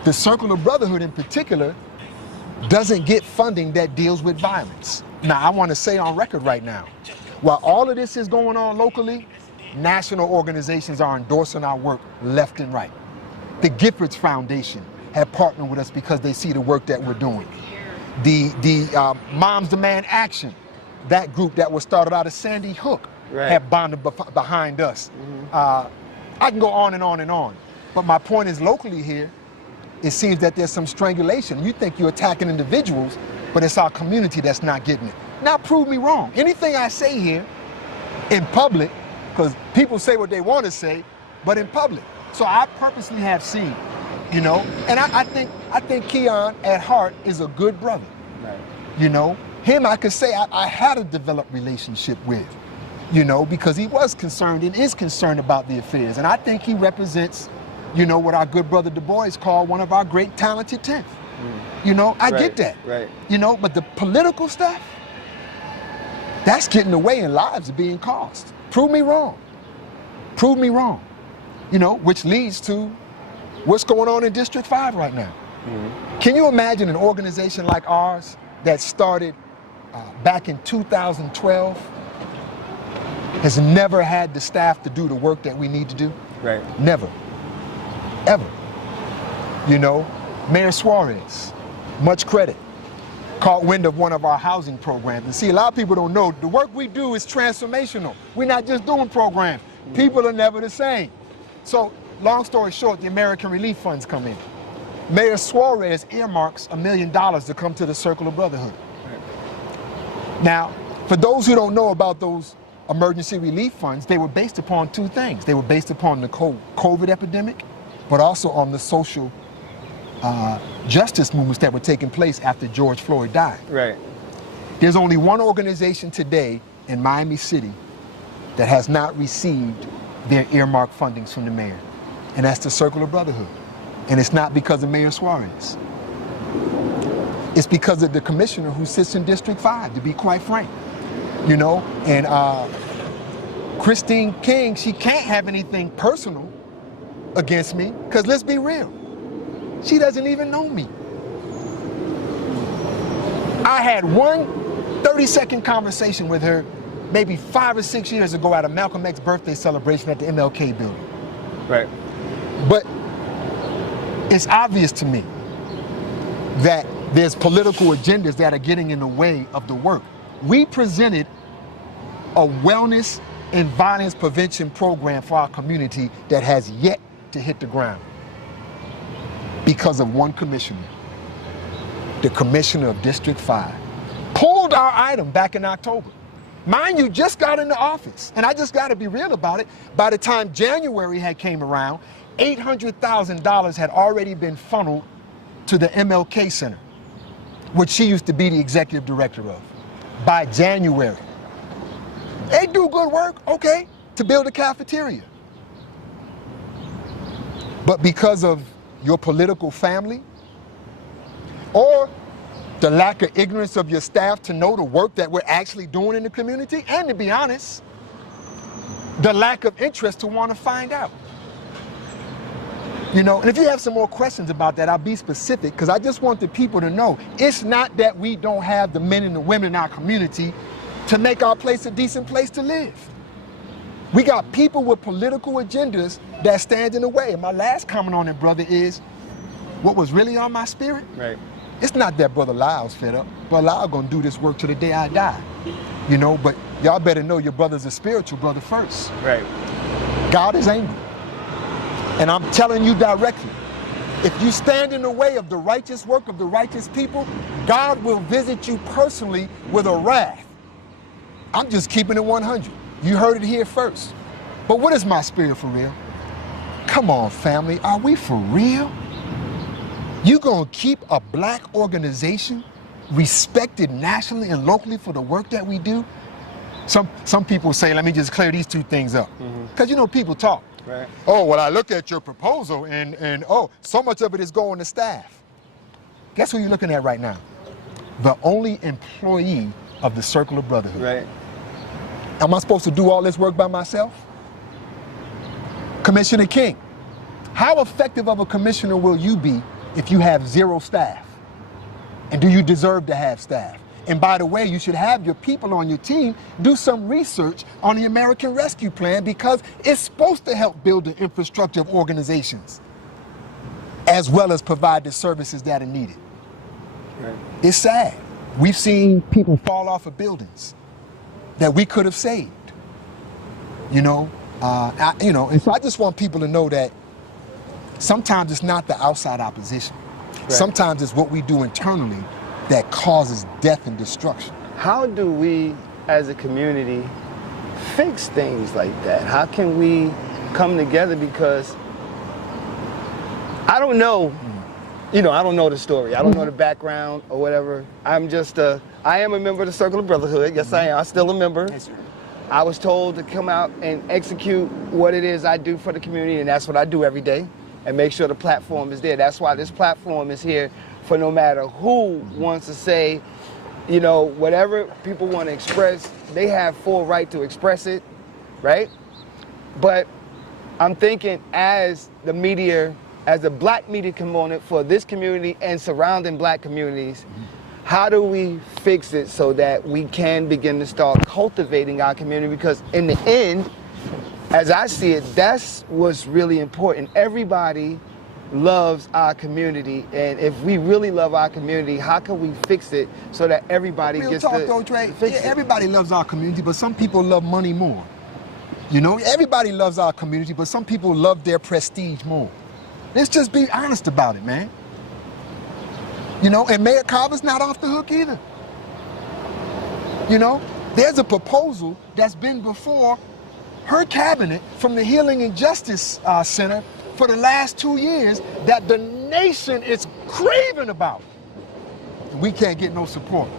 the Circle of Brotherhood in particular doesn't get funding that deals with violence. Now, I want to say on record right now, while all of this is going on locally, national organizations are endorsing our work left and right. The Giffords Foundation have partnered with us because they see the work that we're doing. The Moms Demand Action, that group that was started out of Sandy Hook, have bonded behind us. I can go on and on and on. But my point is, locally here, it seems that there's some strangulation. You think you're attacking individuals, but it's our community that's not getting it. Now prove me wrong. Anything I say here in public, because people say what they want to say, but in public. So I purposely have seen, you know, and I think Keon at heart is a good brother. Right. You know, him I could say I had a developed relationship with, you know, because he was concerned and is concerned about the affairs. And I think he represents, you know, what our good brother Du Bois called one of our great talented 10th. You know, I get that. Right. You know, but the political stuff, that's getting away and lives are being cost. Prove me wrong. Prove me wrong. You know, which leads to what's going on in District 5 right now. Can you imagine an organization like ours that started back in 2012 has never had the staff to do the work that we need to do? Right. Never. Ever. You know, Mayor Suarez, much credit, caught wind of one of our housing programs. And see, a lot of people don't know, the work we do is transformational. We're not just doing programs. People are never the same. So, long story short, the American Relief Funds come in. Mayor Suarez earmarks $1 million to come to the Circle of Brotherhood. Now, for those who don't know about those emergency relief funds, they were based upon two things. They were based upon the COVID epidemic, but also on the social justice movements that were taking place after George Floyd died. Right. There's only one organization today in Miami City that has not received their earmarked fundings from the mayor, and that's the Circle of Brotherhood. And it's not because of Mayor Suarez. It's because of the commissioner who sits in District 5, to be quite frank. You know, and Christine King, she can't have anything personal against me, because let's be real, she doesn't even know me. I had one 30-second conversation with her maybe 5 or 6 years ago at a Malcolm X birthday celebration at the MLK building. Right. But it's obvious to me that there's political agendas that are getting in the way of the work. We presented a wellness and violence prevention program for our community that has yet to hit the ground because of one commissioner, the commissioner of District 5, pulled our item back in October. Mind you, just got into office, and I just got to be real about it. By the time January had came around, $800,000 had already been funneled to the MLK Center, which she used to be the executive director of. By January, they do good work, okay, to build a cafeteria. But because of your political family, or the lack of ignorance of your staff to know the work that we're actually doing in the community, and to be honest, the lack of interest to want to find out. You know, and if you have some more questions about that, I'll be specific, because I just want the people to know it's not that we don't have the men and the women in our community to make our place a decent place to live. We got people with political agendas that stand in the way. And my last comment on it, brother, is what was really on my spirit. Right. It's not that Brother Lyle's fed up. Brother Lyle gonna do this work till the day I die. You know, but y'all better know your brother's a spiritual brother first. Right. God is angry. And I'm telling you directly, if you stand in the way of the righteous work of the righteous people, God will visit you personally with a wrath. I'm just keeping it 100. You heard it here first. But what is my spirit for real? Come on, family, are we for real? You gonna keep a black organization respected nationally and locally for the work that we do? Some people say, let me just clear these two things up. Because you know, people talk. Right. Oh, well, I look at your proposal and oh, so much of it is going to staff. Guess who you're looking at right now? The only employee of the Circle of Brotherhood. Right. Am I supposed to do all this work by myself? Commissioner King, how effective of a commissioner will you be if you have 0 staff? And do you deserve to have staff? And by the way, you should have your people on your team do some research on the American Rescue Plan, because it's supposed to help build the infrastructure of organizations as well as provide the services that are needed. Right. It's sad. We've seen people fall off of buildings that we could have saved. You know, and so I just want people to know that sometimes it's not the outside opposition. Right. Sometimes it's what we do internally that causes death and destruction. How do we, as a community, fix things like that? How can we come together? Because I don't know, you know, I don't know the story. I don't know the background or whatever. I am a member of the Circle of Brotherhood. Yes, I am. I'm still a member. Yes, I was told to come out and execute what it is I do for the community, and that's what I do every day, and make sure the platform is there. That's why this platform is here, for no matter who wants to say, you know, whatever people want to express, they have full right to express it, right? But I'm thinking, as the media, as the black media component for this community and surrounding black communities, how do we fix it so that we can begin to start cultivating our community? Because in the end, as I see it, that's what's really important. Everybody loves our community, and if we really love our community, how can we fix it so that everybody Real gets talk, to though, Dre, fix it? everybody loves our community, but some people love money more. You know, everybody loves our community, but some people love their prestige more. Let's just be honest about it, man. You know, and Mayor Carver's not off the hook either. You know, there's a proposal that's been before her cabinet from the Healing and Justice Center for the last 2 years that the nation is craving about. We can't get no support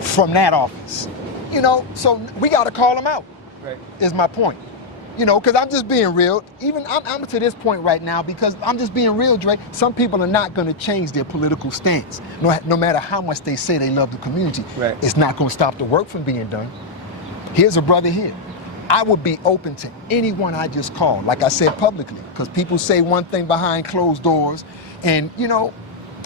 from that office. You know, so we got to call them out, Right. is my point. You know, because I'm just being real. Even I'm to this point right now because I'm just being real, Dre. Some people are not going to change their political stance. No matter how much they say they love the community. Right. It's not going to stop the work from being done. Here's a brother here. I would be open to anyone I just called, like I said publicly, because people say one thing behind closed doors. And, you know,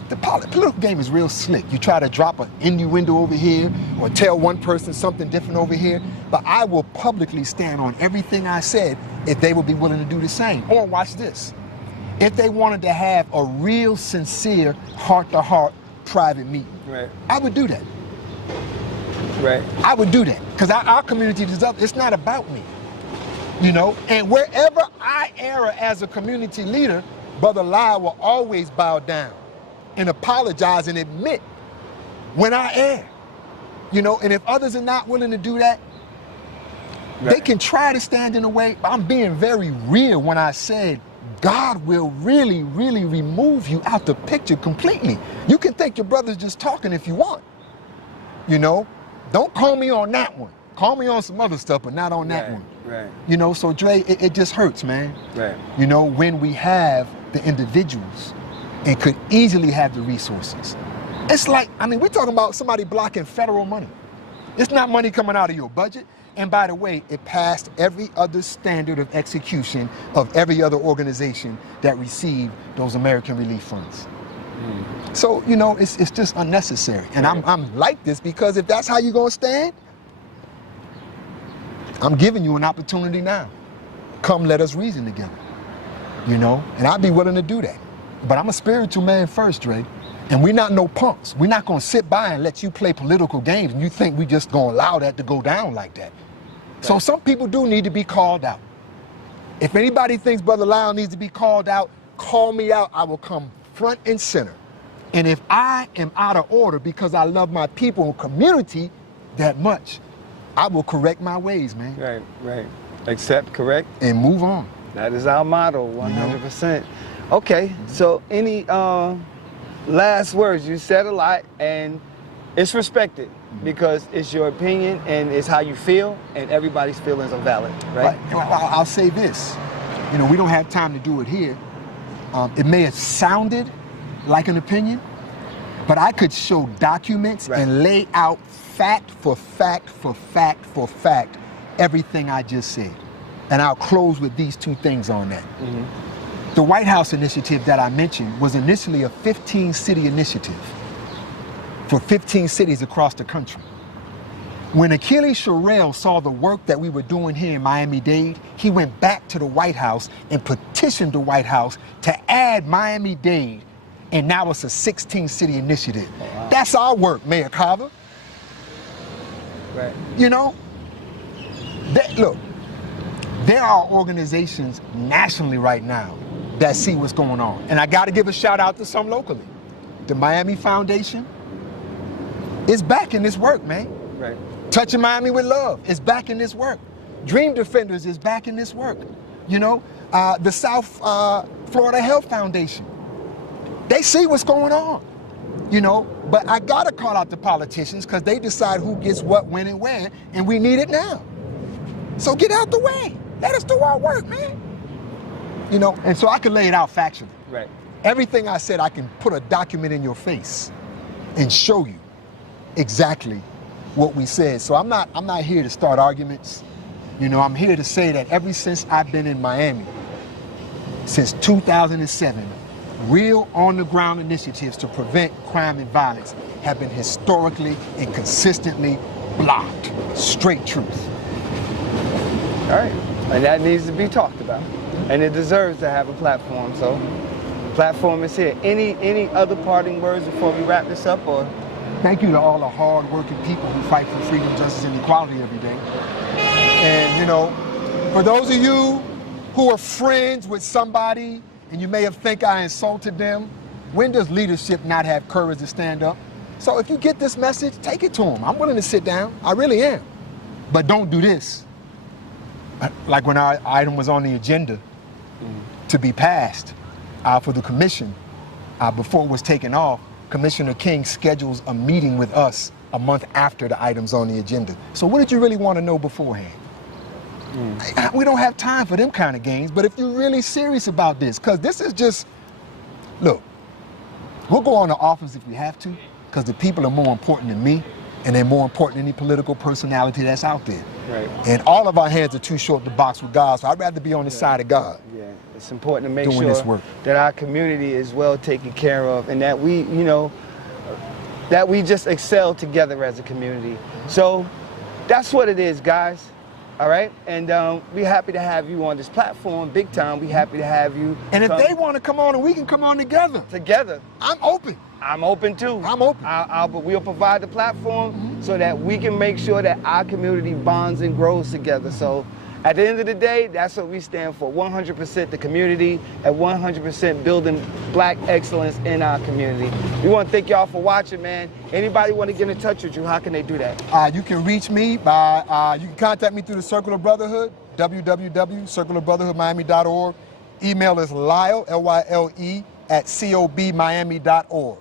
the political game is real slick. You try to drop an innuendo over here or tell one person something different over here, but I will publicly stand on everything I said if they would be willing to do the same. Or watch this. If they wanted to have a real sincere heart-to-heart private meeting, Right. I would do that. Right. I would do that because our community is up. It's not about me, you know. And wherever I err as a community leader, Brother Lyle will always bow down and apologize and admit when I err, you know. And if others are not willing to do that, they can try to stand in the way. I'm being very real when I said God will really, really remove you out the picture completely. You can think your brother's just talking if you want, you know. Don't call me on that one. Call me on some other stuff, but not on that one. Right. You know, so Dre, it just hurts, man. Right. You know, when we have the individuals and could easily have the resources. It's like, I mean, we're talking about somebody blocking federal money. It's not money coming out of your budget. And by the way, it passed every other standard of execution of every other organization that received those American relief funds. So, you know, it's just unnecessary. And I'm like this because if that's how you're gonna stand, I'm giving you an opportunity now. Come, let us reason together. You know, and I'd be willing to do that. But I'm a spiritual man first, Dre. And we're not no punks. We're not gonna sit by and let you play political games and you think we just gonna allow that to go down like that. So some people do need to be called out. If anybody thinks Brother Lyle needs to be called out, call me out. I will come front and center. And if I am out of order because I love my people and community that much, I will correct my ways, man. Right, right. Accept, correct. And move on. That is our motto, 100%. Okay, so any last words? You said a lot, and it's respected because it's your opinion and it's how you feel, and everybody's feelings are valid, right? I'll say this. You know, we don't have time to do it here. It may have sounded like an opinion, but I could show documents and lay out fact for fact for fact for fact everything I just said. And I'll close with these two things on that. The White House initiative that I mentioned was initially a 15-city initiative for 15 cities across the country. When Achilles Sherrill saw the work that we were doing here in Miami-Dade, he went back to the White House and petitioned the White House to add Miami-Dade, and now it's a 16-city initiative. Wow. That's our work, Mayor Carver. Right. You know, look, there are organizations nationally right now that see what's going on. And I gotta give a shout out to some locally. The Miami Foundation is back in this work, man. Right. Touching Miami with Love is back in this work. Dream Defenders is back in this work. You know, the South Florida Health Foundation, they see what's going on. You know, but I gotta call out the politicians because they decide who gets what, when, and where, and we need it now. So get out the way. Let us do our work, man. You know, and so I can lay it out factually. Right. Everything I said, I can put a document in your face and show you exactly what we said. So I'm not here to start arguments. You know, I'm here to say that ever since I've been in Miami, since 2007, real on-the-ground initiatives to prevent crime and violence have been historically and consistently blocked. Straight truth. All right, and that needs to be talked about. And it deserves to have a platform, so the platform is here. Any other parting words before we wrap this up, or? Thank you to all the hard-working people who fight for freedom, justice, and equality every day. And, you know, for those of you who are friends with somebody and you may have think I insulted them, when does leadership not have courage to stand up? So if you get this message, take it to them. I'm willing to sit down. I really am. But don't do this. Like when our item was on the agenda to be passed for the commission, before it was taken off, Commissioner King schedules a meeting with us a month after the item's on the agenda. So what did you really want to know beforehand? We don't have time for them kind of games, but if you're really serious about this, because this is just, look, we'll go on to office if we have to, because the people are more important than me, and they're more important than any political personality that's out there. Right. And all of our hands are too short to box with God, so I'd rather be on the side of God. Yeah, it's important to make doing this work. that our community is well taken care of, and that we, you know, that we just excel together as a community. So that's what it is, guys. All right, and we're happy to have you on this platform, big time. We're happy to have you. And if they want to come on, and we can come on together. Together. I'm open. I'm open too. I'm open. But we'll provide the platform so that we can make sure that our community bonds and grows together. So at the end of the day, that's what we stand for, 100% the community and 100% building black excellence in our community. We want to thank y'all for watching, man. Anybody want to get in touch with you, how can they do that? You can reach me by, you can contact me through the Circle of Brotherhood, www.circleofbrotherhoodmiami.org. Email is Lyle, L-Y-L-E, at cobmiami.org.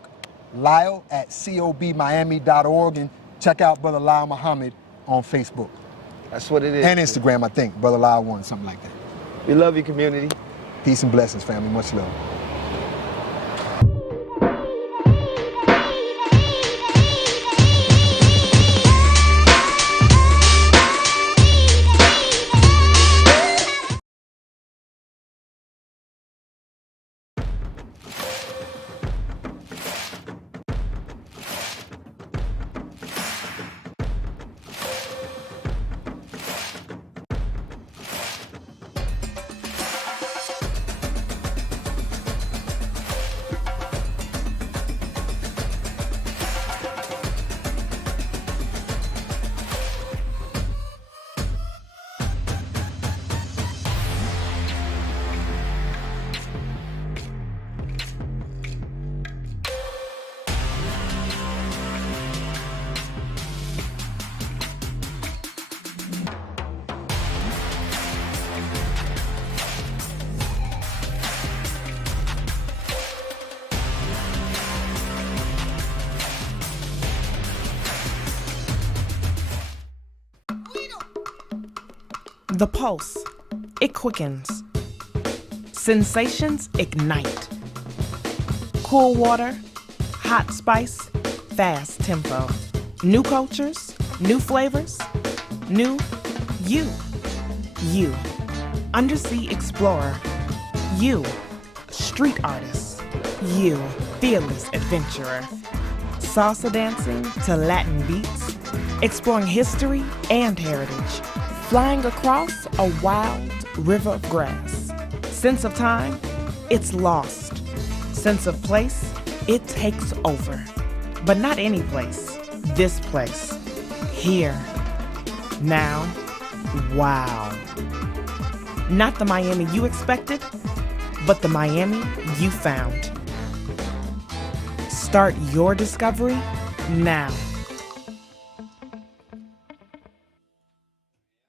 Lyle at cobmiami.org, and check out Brother Lyle Muhammad on Facebook. That's what it is. And Instagram, I think. Brother Lyle 1, something like that. We love you, community. Peace and blessings, family. Much love. The pulse, it quickens. Sensations ignite. Cool water, hot spice, fast tempo. New cultures, new flavors, new you. You, undersea explorer. You, street artist. You, fearless adventurer. Salsa dancing to Latin beats, exploring history and heritage, flying across a wild river of grass. Sense of time, it's lost. Sense of place, it takes over. But not any place, this place. Here, now, wow. Not the Miami you expected, but the Miami you found. Start your discovery now.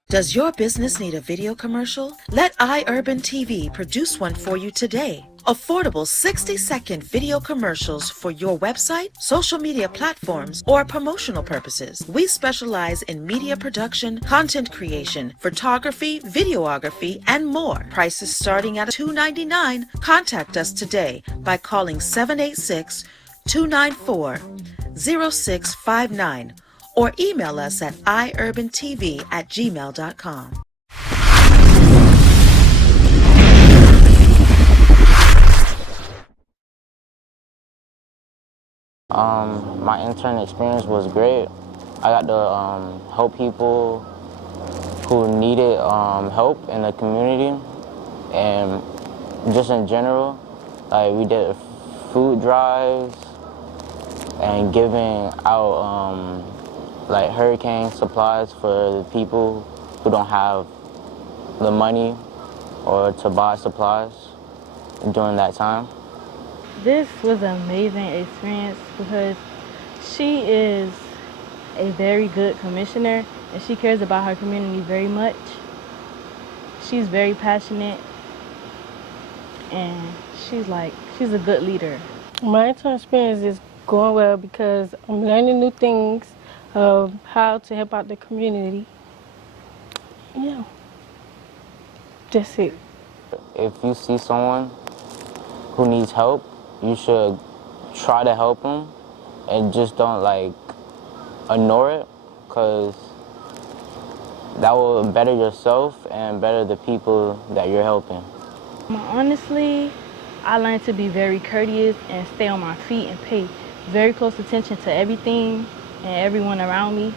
Does your business need a video commercial? Let iUrban TV produce one for you today. Affordable 60-second video commercials for your website, social media platforms, or promotional purposes. We specialize in media production, content creation, photography, videography, and more. Prices starting at $2.99. Contact us today by calling 786-294-0659 or email us at iurbantv@gmail.com. My intern experience was great. I got to help people who needed help in the community, and just in general, like we did food drives and giving out like hurricane supplies for the people who don't have the money or to buy supplies during that time. This was an amazing experience because she is a very good commissioner and she cares about her community very much. She's very passionate and she's a good leader. My intern experience is going well because I'm learning new things of how to help out the community. Yeah, that's it. If you see someone who needs help, you should try to help them and just don't ignore it, because that will better yourself and better the people that you're helping. Honestly, I learned to be very courteous and stay on my feet and pay very close attention to everything and everyone around me.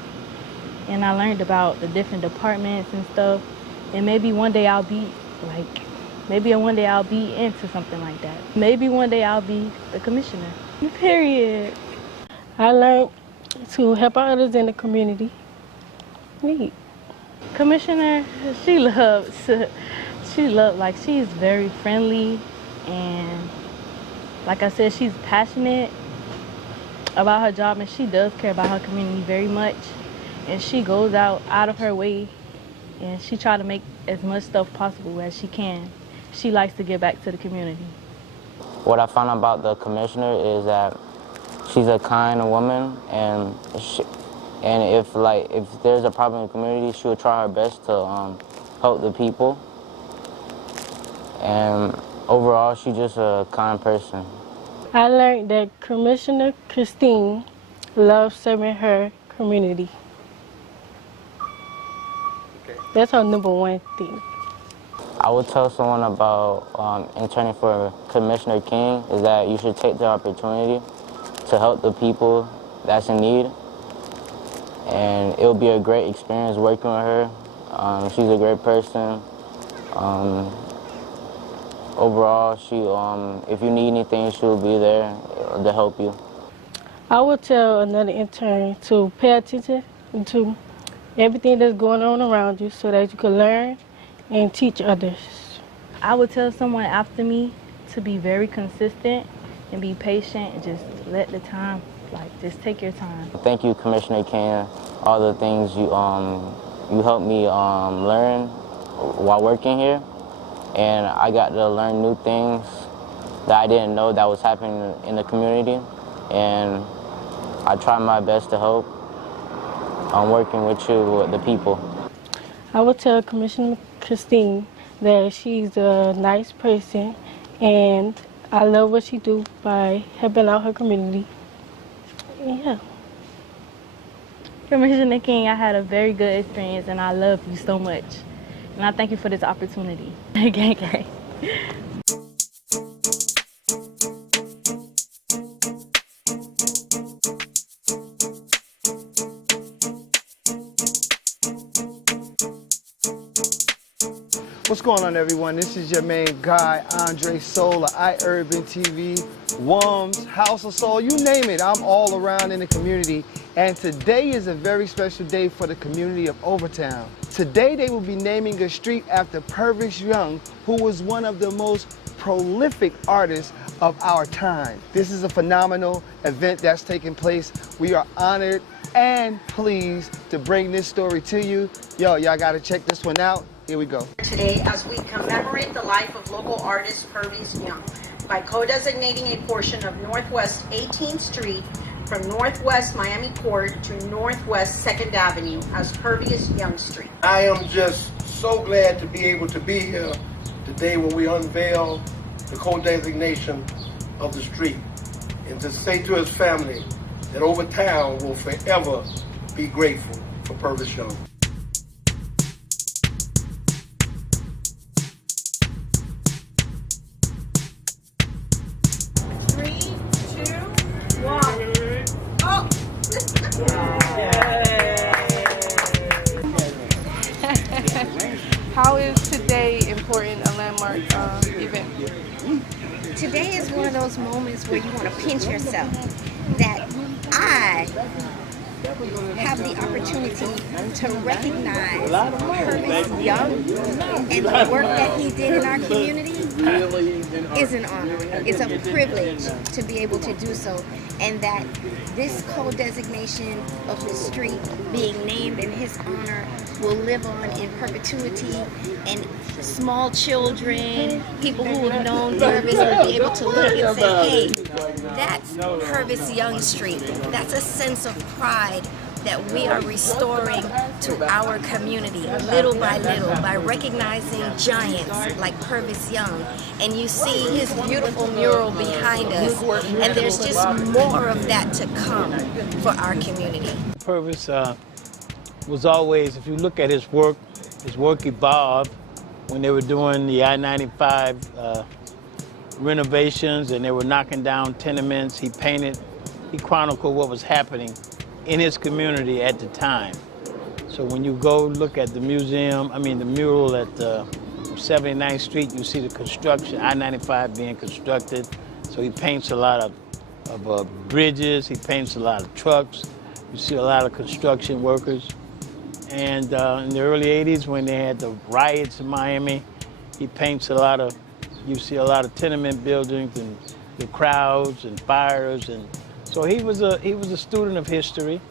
And I learned about the different departments and stuff. And maybe one day I'll be into something like that. Maybe one day I'll be the commissioner. Period. I learned to help others in the community. Neat. Commissioner, she's very friendly, and like I said, she's passionate about her job, and she does care about her community very much. And she goes out of her way, and she tries to make as much stuff possible as she can. She likes to give back to the community. What I found about the commissioner is that she's a kind woman, and if there's a problem in the community, she will try her best to help the people. And overall, she's just a kind person. I learned that Commissioner Christine loves serving her community. That's her #1 thing. I would tell someone about interning for Commissioner King is that you should take the opportunity to help the people that's in need. And it'll be a great experience working with her. She's a great person. Overall, if you need anything, she'll be there to help you. I would tell another intern to pay attention to everything that's going on around you so that you can learn and teach others. I would tell someone after me to be very consistent and be patient and just let the time, just take your time. Thank you, Commissioner King. All the things you helped me learn while working here. And I got to learn new things that I didn't know that was happening in the community. And I try my best to help. I'm working with you, with the people. I would tell Commissioner Christine that she's a nice person, and I love what she do by helping out her community. Yeah. Commissioner King, I had a very good experience and I love you so much. And I thank you for this opportunity. Gang, gang. What's going on, everyone? This is your main guy, Andre Soul of iUrban TV, WUMMS, House of Soul, you name it. I'm all around in the community. And today is a very special day for the community of Overtown. Today they will be naming a street after Purvis Young, who was one of the most prolific artists of our time. This is a phenomenal event that's taking place. We are honored and pleased to bring this story to you. Yo, y'all gotta check this one out. Here we go. Today, as we commemorate the life of local artist Purvis Young by co-designating a portion of Northwest 18th Street from Northwest Miami Court to Northwest 2nd Avenue as Purvis Young Street. I am just so glad to be able to be here today when we unveil the co-designation of the street, and to say to his family that Overtown will forever be grateful for Purvis Young. How is today important a landmark event? Today is one of those moments where you want to pinch yourself that I have the opportunity to recognize Purvis Young and the work that he did in our community is an honor. It's a privilege to be able to do so, and that this co-designation of the street being named in his honor will live on in perpetuity, and small children, people who have known Purvis will be able to look and say, hey, that's Purvis Young Street. That's a sense of pride that we are restoring to our community little by little by recognizing giants like Purvis Young. And you see his beautiful mural behind us, and there's just more of that to come for our community. Purvis was always, if you look at his work evolved when they were doing the I-95 renovations and they were knocking down tenements. He chronicled what was happening in his community at the time. So when you go look at the museum, the mural at 79th Street, you see the construction, I-95 being constructed. So he paints a lot of bridges, he paints a lot of trucks. You see a lot of construction workers. And in the early 80s, when they had the riots in Miami, he paints you see a lot of tenement buildings and the crowds and fires. And so he was a student of history.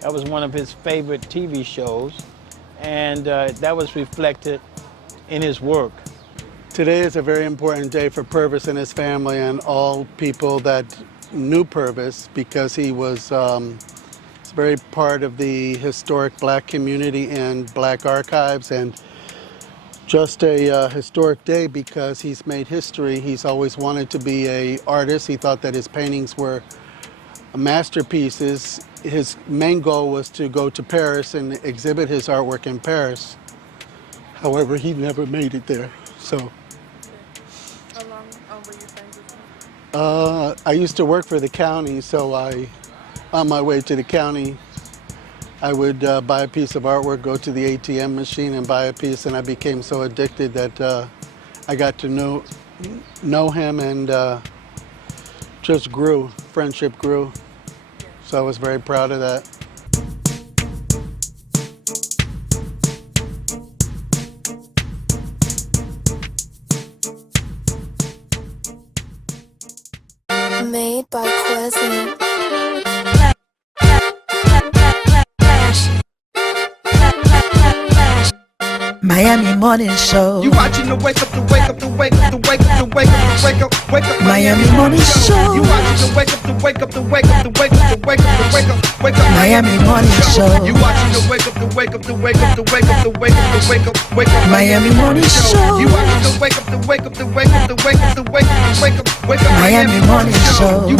That was one of his favorite TV shows. And that was reflected in his work. Today is a very important day for Purvis and his family and all people that knew Purvis, because he was very part of the historic black community and black archives, and just a historic day because he's made history. He's always wanted to be an artist. He thought that his paintings were masterpieces. His main goal was to go to Paris and exhibit his artwork in Paris. However, he never made it there. So How long were you friends with him? I used to work for the county, so on my way to the county, I would buy a piece of artwork, go to the ATM machine and buy a piece, and I became so addicted that I got to know him, and just grew. Friendship grew. So I was very proud of that. Made by Quezzy. Miami Morning Show. You watching the wake up, the wake up, the wake up, the wake up, the wake up, the wake up, wake up. Miami Morning Show. You watching the wake up, the wake up, the wake up, the wake up, the wake up, the wake up, wake up. Miami Morning Show. You watching the wake up, the wake up, the wake up, the wake up, the wake up, the wake up, wake up. Miami Morning Show. You watching the wake up, the wake up, the wake up, the wake up, the wake up, the wake up, wake up. Miami Morning Show. You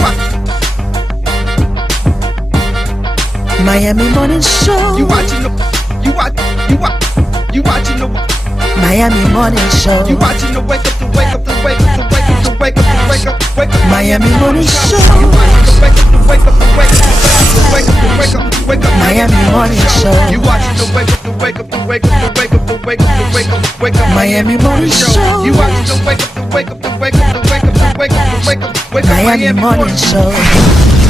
Miami Morning Show. You watching the you watching the Miami Morning Show. You watching the wake up, the wake up, the wake up, the wake up, the wake up, the wake up, wake up. Miami Morning Show. You watching the wake up, the wake up, the wake up, the wake up, the wake up, wake up. Miami Morning Show. You watching the wake up, the wake up, the wake up, the wake up, the wake up, the wake up, wake up. Miami Morning Show. You watching the wake up, the wake up, the wake up, the wake up, the wake up, the wake up, wake up. Miami Morning Show.